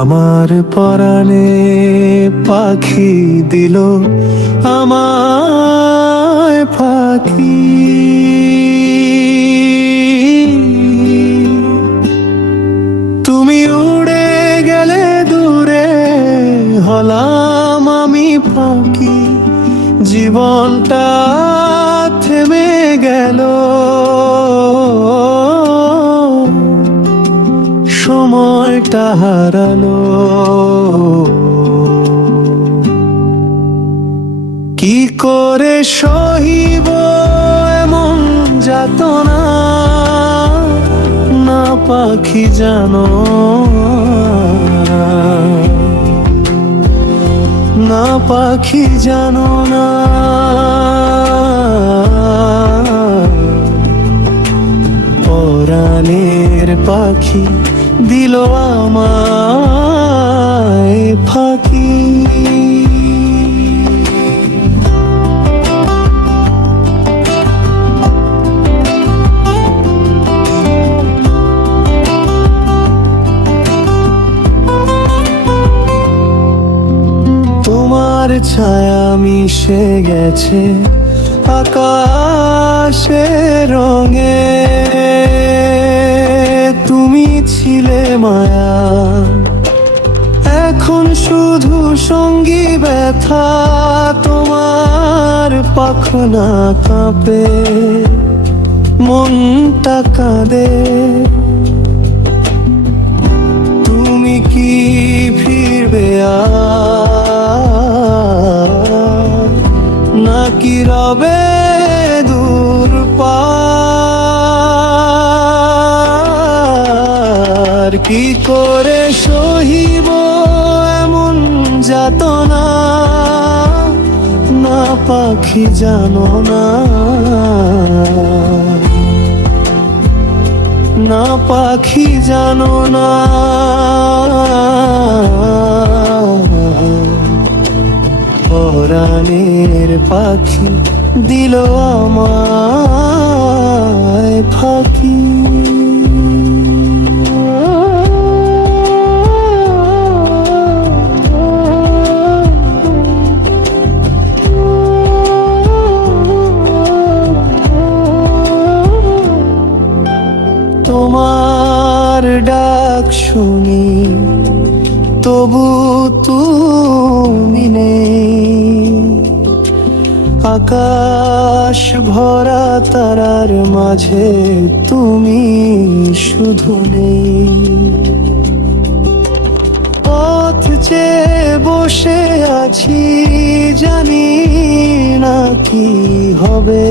আমার পরাণে পাখি দিল আমায় পাখি, তুমি উড়ে গেলে দূরে হলাম আমি পাখি, জীবনটা থেমে গেল, সময়টা হারালো। কি করে সহিব এমন যাতনা, না পাখি জানো না পাখি জানো না। পরাণের পাখি দিল আমায় ফাঁকি। তোমার ছায়া মিশে গেছে আকাশের রঙে, তুমি ছিলে মায়া, এখন শুধু সঙ্গী ব্যথা, তোমার পাখনা কাঁপে মনটা কাঁদে। তুমি কি ফিরবে নাকি রবে দূর পার? কি করে সহিব এমন যাতনা, না পাখি জানো না না পাখি জানো না। পরাণের পাখি দিল আমায় ফাঁকি। তোমার ডাক শুনি তবু তুমি নেই, আকাশ ভরা তারার মাঝে তুমি শুধু নেই। পথ চেয়ে বসে আছি জানি না কি হবে,